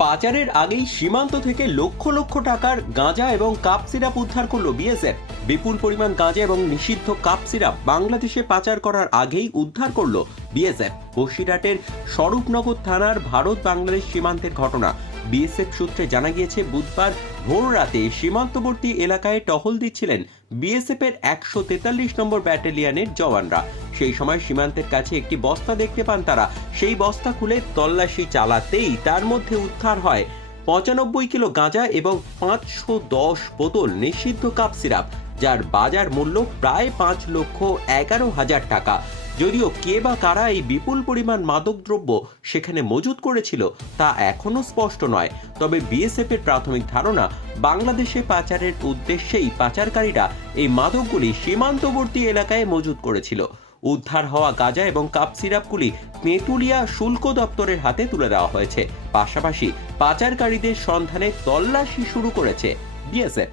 পাচারের আগেই সীমান্ত থেকে লক্ষ লক্ষ টাকার গাঁজা এবং কাপ সিরাপ উদ্ধার করল বিএসএফ। বিপুল পরিমাণ গাঁজা এবং নিষিদ্ধ কাপ সিরাপ বাংলাদেশে পাচার করার আগেই উদ্ধার করল বিএসএফ। বসিরহাটের স্বরূপনগর থানার ভারত বাংলাদেশ সীমান্তের ঘটনা। বিএসএফ সূত্রে জানা গিয়েছে, বুধবার ভোর রাতে সীমান্তবর্তী এলাকায় টহল দিচ্ছিলেন বিএসএফ এর 143 নম্বর ব্যাটালিয়নের জওয়ানরা। সেই সময় সীমান্তের কাছে একটি বস্তা দেখতে পান তারা। সেই বস্তা খুলে তল্লাশি চালাতেই তার মধ্যে উদ্ধার হয় 95 কিলো গাঁজা এবং 510 বোতল নিষিদ্ধ কাপ সিরাপ, যার বাজার মূল্য প্রায় 5,11,000 টাকা। যদিও কে বা কারা এই বিপুল পরিমাণ মাদকদ্রব্য সেখানে মজুত করেছিল তা এখনো স্পষ্ট নয়। তবে বিএসএফ এর প্রাথমিক ধারণা, বাংলাদেশে পাচারের উদ্দেশ্যেই পাচারকারীরা এই মাদকগুলি সীমান্তবর্তী এলাকায় মজুত করেছিল। উদ্ধার হওয়া গাঁজা এবং কাপ সিরাপগুলি তেঁতুলিয়া শুল্ক দপ্তরের হাতে তুলে দেওয়া হয়েছে। পাশাপাশি পাচারকারীদের সন্ধানে তল্লাশি শুরু করেছে বিএসএফ।